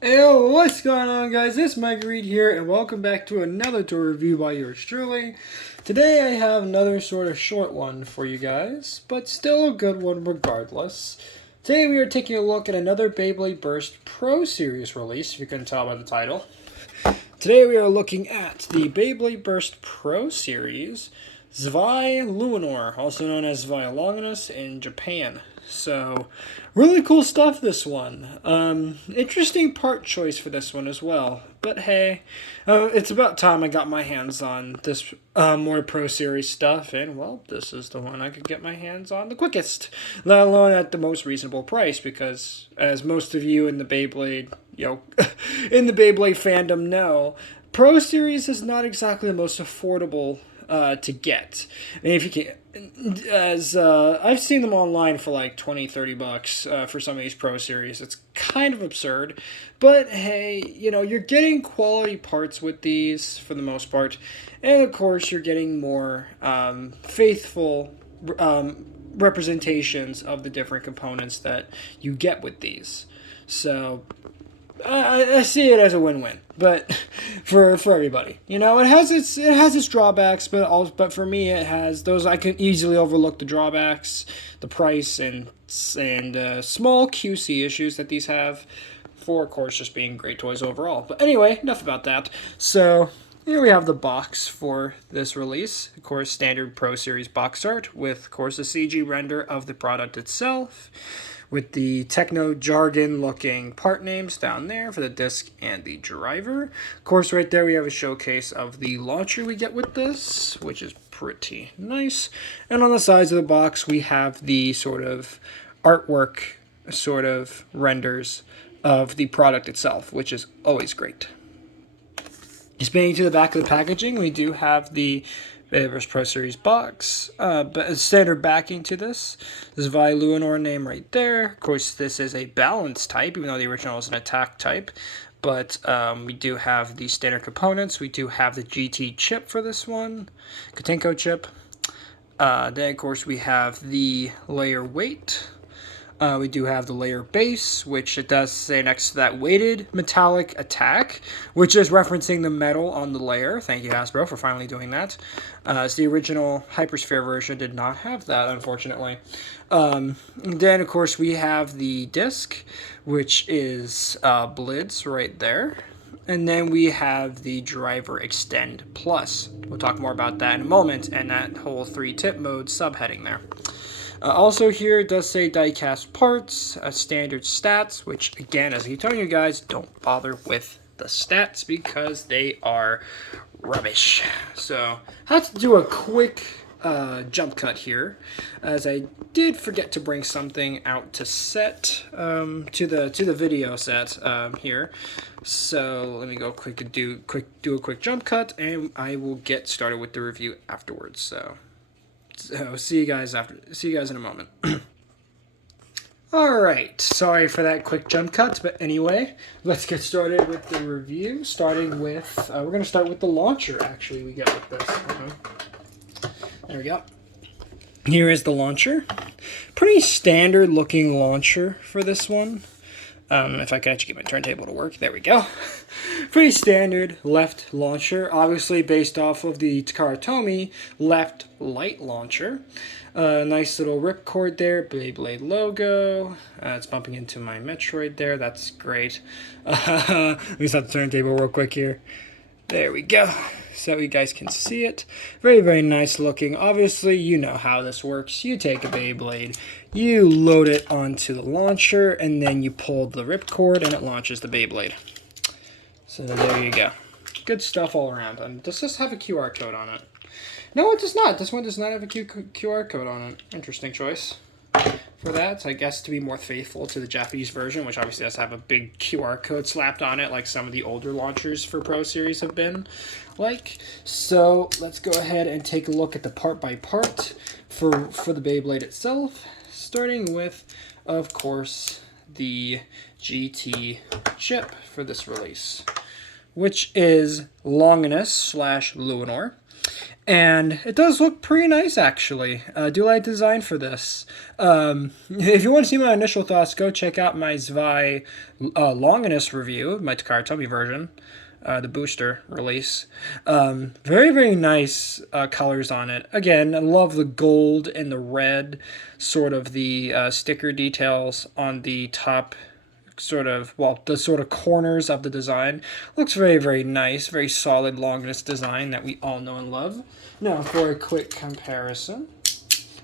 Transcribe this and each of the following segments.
Yo, what's going on, guys? It's MRGang here, and welcome back to another tour review by yours truly. Today I have another sort of short one for you guys, but still a good one regardless. Today we are taking a look at another Beyblade Burst Pro Series release, if you couldn't tell by the title. Today we are looking at the Beyblade Burst Pro Series Zwei Lúinor, also known as Zwei Longinus in Japan. So, really cool stuff, this one. Interesting part choice for this one as well. But hey, it's about time I got my hands on this more Pro Series stuff, and well, this is the one I could get my hands on the quickest, let alone at the most reasonable price, because as most of you in the Beyblade, in the Beyblade fandom know, Pro Series is not exactly the most affordable to get. And if you can, as I've seen them online for like 20-30 bucks for some of these Pro Series. It's kind of absurd, but hey, you're getting quality parts with these for the most part, and of course you're getting more faithful representations of the different components that you get with these. So I see it as a win-win, but for everybody, it has its drawbacks, but for me it has those. I can easily overlook the drawbacks, the price, and small QC issues that these have. For of course just being great toys overall. But anyway, enough about that. So here we have the box for this release. Of course, standard Pro Series box art with, of course, a CG render of the product itself, with the techno jargon looking part names down there for the disc and the driver. Of course, right there we have a showcase of the launcher we get with this, which is pretty nice. And on the sides of the box we have the sort of artwork sort of renders of the product itself, which is always great. Expanding to the back of the packaging, we do have the Beyblade Pro Series box, but a standard backing to this. This is Zwei Lúinor name right there. Of course, this is a balance type, even though the original was an attack type. But we do have the standard components. We do have the GT chip for this one, Katenko chip. Then, of course, we have the layer weight. We do have the layer base, which it does say next to that weighted metallic attack, which is referencing the metal on the layer. Thank you, Hasbro, for finally doing that. So the original Hypersphere version did not have that, unfortunately. Then, of course, we have the disc, which is Blitz right there. And then we have the driver extend plus. We'll talk more about that in a moment, and that whole 3-tip mode subheading there. Also here, it does say die-cast parts, standard stats, which again, as I keep telling you guys, don't bother with the stats because they are rubbish. So, I have to do a quick jump cut here, as I did forget to bring something out to set, to the video set here. So let me go quick and do a quick jump cut, and I will get started with the review afterwards. So see you guys in a moment. Alright, sorry for that quick jump cut, but anyway, let's get started with the review, starting with, we're going to start with the launcher, actually, we get with this. There we go. Here is the launcher. Pretty standard looking launcher for this one. If I can actually get my turntable to work, there we go. Pretty standard left launcher, obviously based off of the Takara Tomy left light launcher. Nice little ripcord there, Beyblade logo. It's bumping into my Metroid there, that's great. Let me stop the turntable real quick here. There we go, so you guys can see it. Very, very nice looking. Obviously, you know how this works. You take a Beyblade, you load it onto the launcher, and then you pull the ripcord, and it launches the Beyblade. So there you go. Good stuff all around. And does this have a QR code on it? No, it does not. This one does not have a QR code on it. Interesting choice for that. I guess to be more faithful to the Japanese version, which obviously does have a big QR code slapped on it, like some of the older launchers for Pro Series have been like. So let's go ahead and take a look at the part by part for the Beyblade itself, starting with, of course, the GT chip for this release, which is Longinus / Lúinor. And it does look pretty nice, actually. I do like the design for this. If you want to see my initial thoughts, go check out my Zwei Longinus review, my Takara Tomy version, the booster release. Very, very nice colors on it. Again, I love the gold and the red, sort of the sticker details on the top the sort of corners of the design. Looks very, very nice, very solid Longinus design that we all know and love. Now, for a quick comparison,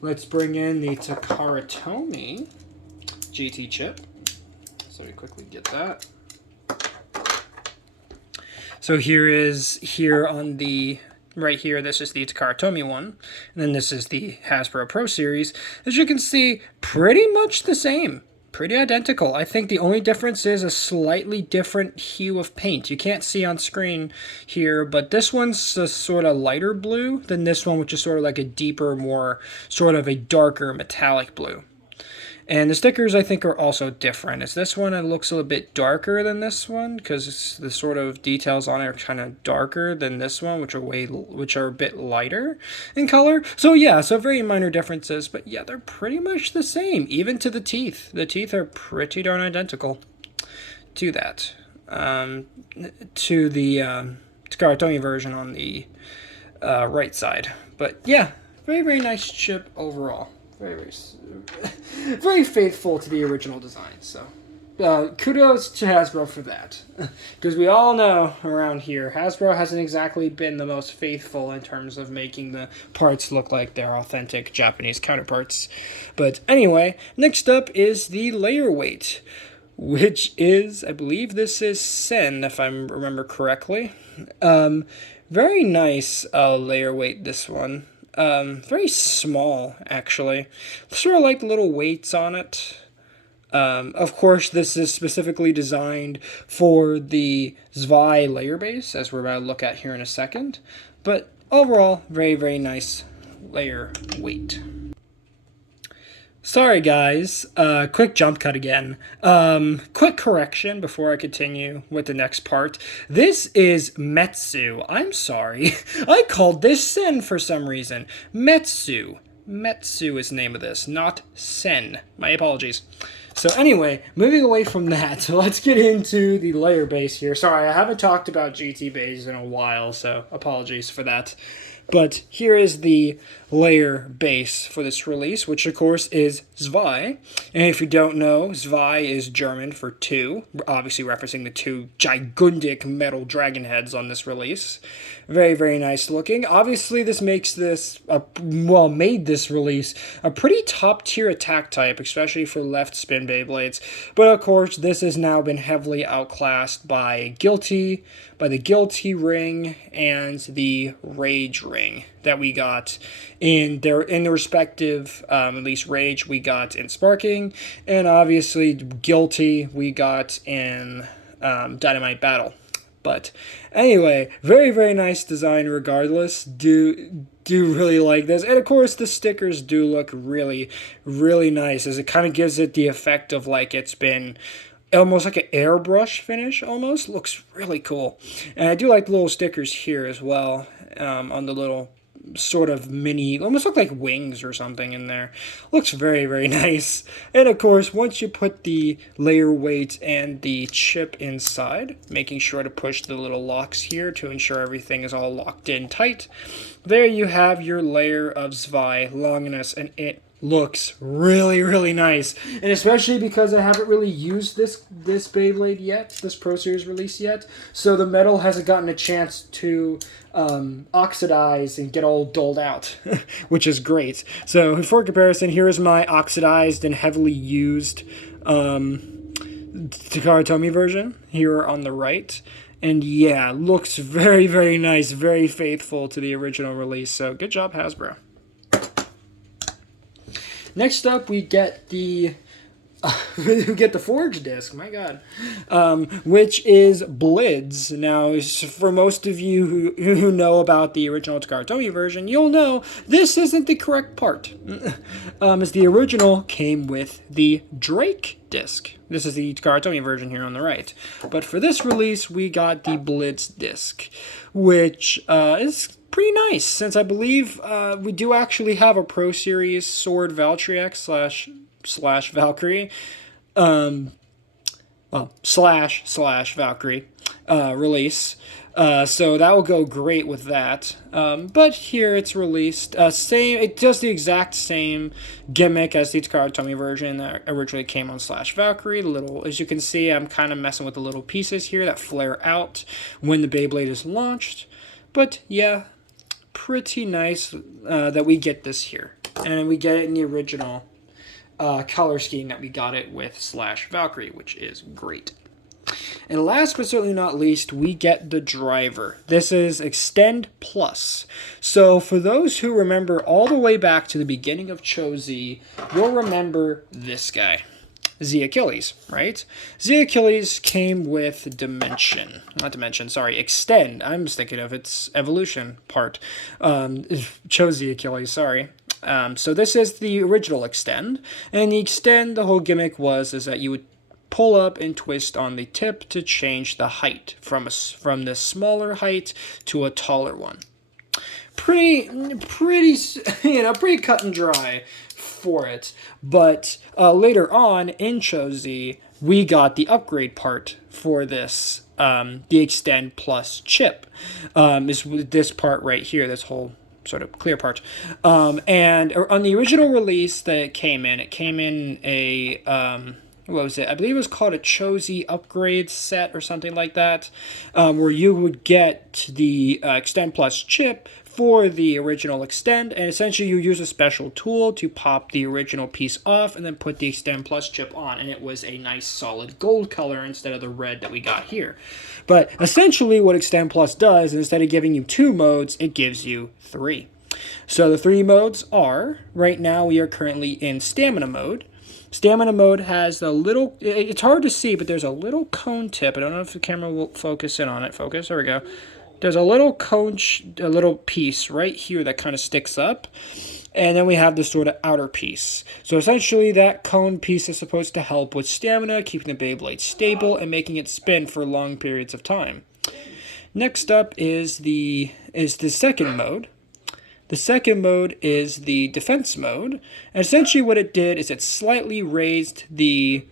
let's bring in the Takara Tomy GT chip. So we quickly get that. So here on the right here, this is the Takara Tomy one, and then this is the Hasbro Pro Series. As you can see, pretty much the same. Pretty identical. I think the only difference is a slightly different hue of paint. You can't see on screen here, but this one's a sort of lighter blue than this one, which is sort of like a deeper, more sort of a darker metallic blue. And the stickers, I think, are also different. As this one, it looks a little bit darker than this one because the sort of details on it are kind of darker than this one, which are a bit lighter in color. So yeah, so very minor differences, but yeah, they're pretty much the same, even to the teeth. The teeth are pretty darn identical to that, to the Takara Tomy version on the right side. But yeah, very, very nice chip overall. Very, very, very faithful to the original design. So, kudos to Hasbro for that. Because we all know around here, Hasbro hasn't exactly been the most faithful in terms of making the parts look like their authentic Japanese counterparts. But anyway, next up is the layer weight, which is, I believe this is Sen, if I remember correctly. Very nice layer weight, this one. Very small, actually. Sort of like little weights on it. Of course, this is specifically designed for the Zwei layer base, as we're about to look at here in a second. But overall, very, very nice layer weight. Sorry, guys. Quick jump cut again. Quick correction before I continue with the next part. This is Metsu. I'm sorry. I called this Sen for some reason. Metsu. Metsu is the name of this, not Sen. My apologies. So anyway, moving away from that, let's get into the layer base here. Sorry, I haven't talked about GT base in a while, so apologies for that. But here is the layer base for this release, which of course is Zwei. And if you don't know, Zwei is German for two, obviously referencing the two gigantic metal dragon heads on this release. Very, very nice looking. Obviously, this makes this, made this release a pretty top tier attack type, especially for left spin Beyblades. But of course, this has now been heavily outclassed by the Guilty Ring and the Rage Ring that we got in the respective, at least Rage we got in Sparking, and obviously Guilty we got in Dynamite Battle. But anyway, very, very nice design regardless. Do really like this. And of course, the stickers do look really, really nice, as it kind of gives it the effect of like it's been almost like an airbrush finish almost. Looks really cool. And I do like the little stickers here as well, on the little sort of mini, almost look like wings or something in there. Looks very, very nice. And of course, once you put the layer weight and the chip inside, making sure to push the little locks here to ensure everything is all locked in tight, there you have your layer of Zwei Longinus, and it looks really, really nice. And especially because I haven't really used this Beyblade yet, this Pro Series release yet, so the metal hasn't gotten a chance to oxidize and get all dulled out, which is great. So for comparison, here is my oxidized and heavily used Takara Tomy version here on the right. And yeah, looks very, very nice, very faithful to the original release. So good job, Hasbro. Next up, we get the who get the Forge disc, my god, which is Blitz. Now, for most of you who know about the original Takara version, you'll know this isn't the correct part, as the original came with the Drake disc. This is the Takara version here on the right, but for this release, we got the Blitz disc, which is pretty nice, since I believe we do actually have a Pro Series Sword Valtryek slash Valkyrie, slash Valkyrie release. So that will go great with that. But here it's released it does the exact same gimmick as the Takara version that originally came on slash Valkyrie. The little, as you can see, I'm kind of messing with the little pieces here that flare out when the Beyblade is launched. But yeah, pretty nice that we get this here, and we get it in the original color scheme that we got it with slash Valkyrie, which is great. And last but certainly not least, we get the driver. This is Extend Plus. So for those who remember all the way back to the beginning of Zwei, you'll remember this guy, Z Achilles, right? Z Achilles came with Extend. I'm just thinking of its evolution part. Zwei Achilles, sorry. So this is the original Extend, and the Extend, the whole gimmick is that you would pull up and twist on the tip to change the height from this smaller height to a taller one. Pretty cut and dry for it. But later on in Zwei, we got the upgrade part for this, the Extend Plus chip. Is this part right here, this whole sort of clear part. And on the original release that it came in a what was it? I believe it was called a Zwei upgrade set or something like that, where you would get the Extend Plus chip for the original Extend, and essentially you use a special tool to pop the original piece off and then put the Extend Plus chip on, and it was a nice solid gold color instead of the red that we got here. But essentially what Extend Plus does, instead of giving you 2 modes, it gives you 3. So the 3 modes are, right now we are currently in Stamina mode. Stamina mode has a little, it's hard to see, but there's a little cone tip. I don't know if the camera will focus in on it. Focus, there we go. There's a little cone, a little piece right here that kind of sticks up. And then we have this sort of outer piece. So essentially that cone piece is supposed to help with stamina, keeping the Beyblade stable, and making it spin for long periods of time. Next up is the second mode. The second mode is the defense mode. And essentially what it did is it slightly raised the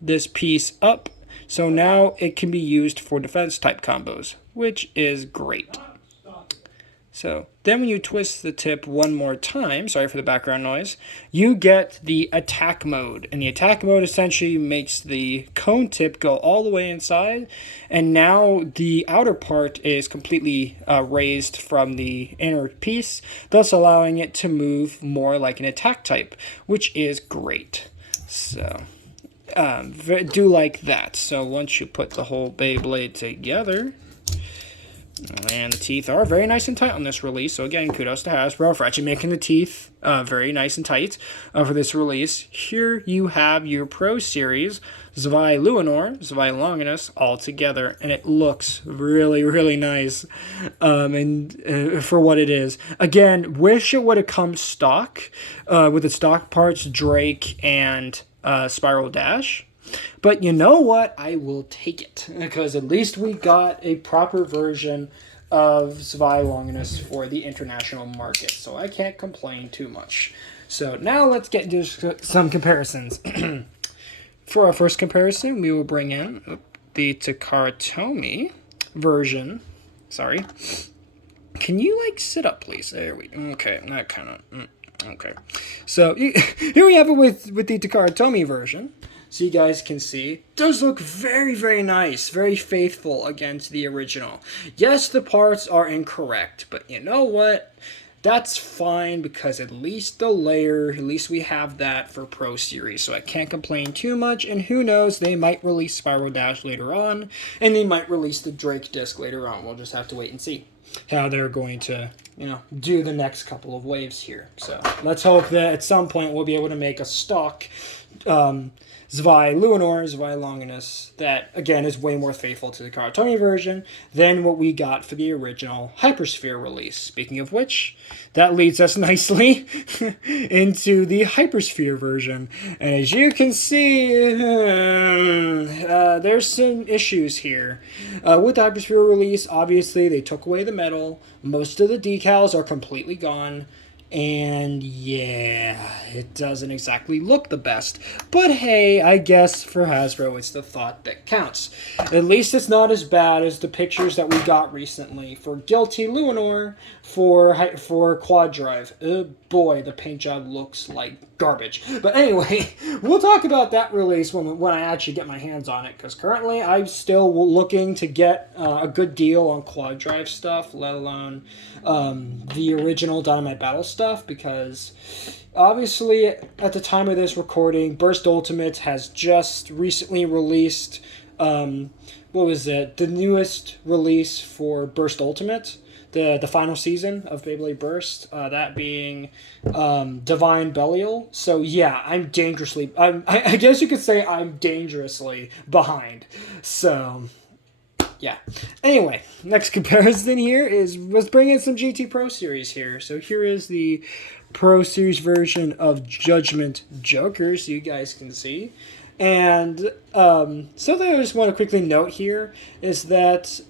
this piece up. So now it can be used for defense type combos, which is great. So then when you twist the tip one more time, sorry for the background noise, you get the attack mode. And the attack mode essentially makes the cone tip go all the way inside. And now the outer part is completely raised from the inner piece, thus allowing it to move more like an attack type, which is great. So do like that. So once you put the whole Beyblade together, and the teeth are very nice and tight on this release. So again, kudos to Hasbro for actually making the teeth very nice and tight for this release. Here you have your Pro Series Zwei Lúinor, Zwei Longinus all together, and it looks really, really nice. And for what it is, again, wish it would have come stock with the stock parts Drake and Spiral Dash. But you know what? I will take it, because at least we got a proper version of Zwei Longinus for the international market, so I can't complain too much. So now let's get into some comparisons. For our first comparison, we will bring in the Takara version. Sorry. Can you, sit up, please? There we go. Okay, that kind of... Okay. So here we have it with the Takara version. So you guys can see, it does look very, very nice, very faithful against the original. Yes, the parts are incorrect, but you know what? That's fine, because at least the layer, at least we have that for Pro Series, so I can't complain too much, and who knows, they might release Spiral Dash later on, and they might release the Drake disc later on. We'll just have to wait and see how they're going to, do the next couple of waves here. So let's hope that at some point we'll be able to make a stock Zwei Lúinor, Zwei Longinus, that again is way more faithful to the Karatomi version than what we got for the original Hypersphere release. Speaking of which, that leads us nicely into the Hypersphere version. And as you can see, there's some issues here. With the Hypersphere release, obviously they took away the metal. Most of the decals are completely gone. And yeah, it doesn't exactly look the best. But hey, I guess for Hasbro, it's the thought that counts. At least it's not as bad as the pictures that we got recently for Guilty Lúinor for Quad Drive. Oh boy, the paint job looks like garbage. But anyway, we'll talk about that release when I actually get my hands on it, because currently I'm still looking to get a good deal on Quad Drive stuff, let alone the original Dynamite Battle stuff, because obviously at the time of this recording, Burst Ultimate has just recently released what was it? The newest release for Burst Ultimate, the final season of Beyblade Burst, that being Divine Belial. So yeah, I guess you could say I'm dangerously behind. So yeah. Anyway, next comparison here is, let's bring in some GT Pro Series here. So here is the Pro Series version of Judgment Joker, so you guys can see. And something I just want to quickly note here is that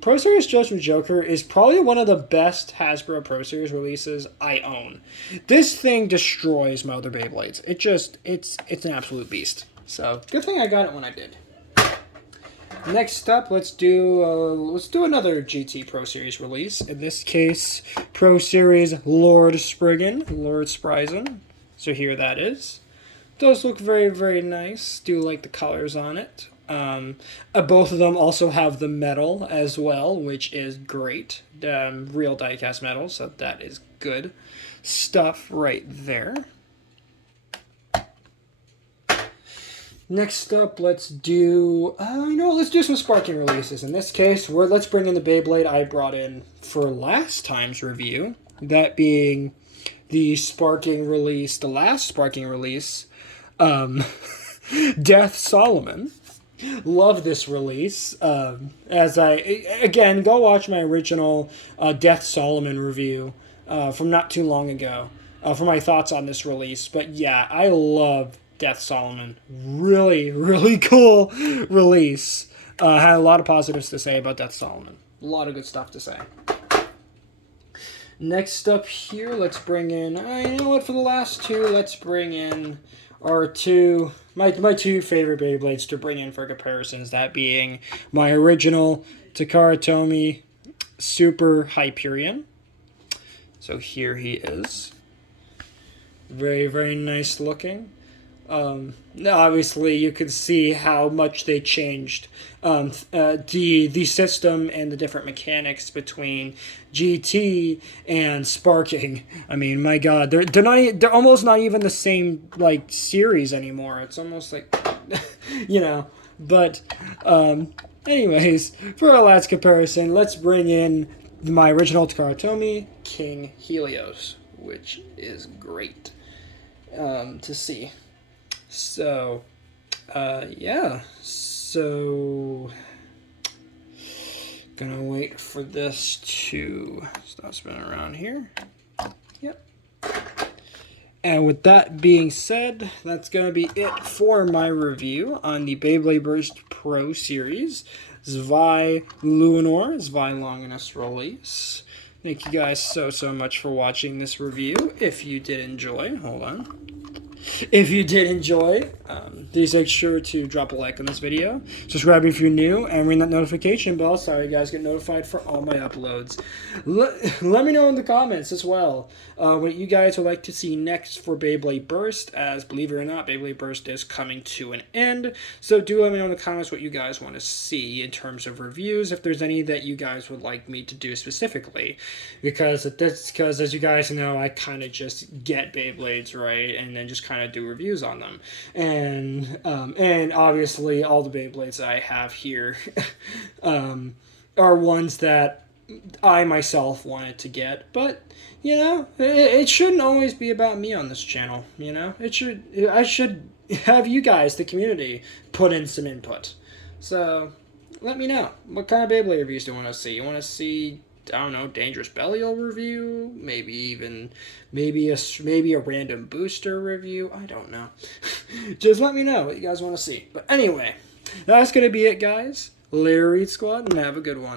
Pro Series Judgment Joker is probably one of the best Hasbro Pro Series releases I own. This thing destroys my other Beyblades. It's an absolute beast. So good thing I got it when I did. Next up, let's do another GT Pro Series release. In this case, Pro Series Lord Sprisen. So here that is. Those look very, very nice. Do like the colors on it. Both of them also have the metal as well, which is great. Real diecast metal, so that is good stuff right there. Next up, let's do let's do some sparking releases. In this case, let's bring in the Beyblade I brought in for last time's review. That being the last sparking release, Death Solomon. Love this release. As again, go watch my original Death Solomon review from not too long ago for my thoughts on this release. But yeah, I love Death Solomon. Really, really cool release. Had a lot of positives to say about Death Solomon. A lot of good stuff to say. Next up here, let's bring in, for the last two, let's bring in our my two favorite Beyblades to bring in for comparisons, that being my original Takara Tomy Super Hyperion. So here he is. Very, very nice looking. Obviously, you can see how much they changed the system and the different mechanics between GT and sparking. I mean, my God, they're almost not even the same series anymore. It's almost like But anyways, for our last comparison, let's bring in my original Takara Tomy King Helios, which is great to see. So, yeah. So, gonna wait for this to stop spinning around here. Yep. And with that being said, that's gonna be it for my review on the Beyblade Burst Pro Series Zwei Lúinor, Zwei Longinus release. Thank you guys so much for watching this review. If you did enjoy, hold on. If you did enjoy, please make sure to drop a like on this video, subscribe if you're new, and ring that notification bell so you guys get notified for all my uploads. Let me know in the comments as well what you guys would like to see next for Beyblade Burst, as believe it or not, Beyblade Burst is coming to an end. So do let me know in the comments what you guys want to see in terms of reviews, if there's any that you guys would like me to do specifically, because as you guys know, I kind of just get Beyblades, right, and then just kind of do reviews on them, and obviously all the Beyblades that I have here are ones that I myself wanted to get. But, you know, it shouldn't always be about me on this channel, you know? I should have you guys, the community, put in some input. So, let me know. What kind of Beyblade reviews do you want to see? You want to see, I don't know, Dangerous Belial review? Maybe a random booster review? I don't know. Just let me know what you guys want to see. But anyway, that's going to be it, guys. Later, Eat Squad, and have a good one.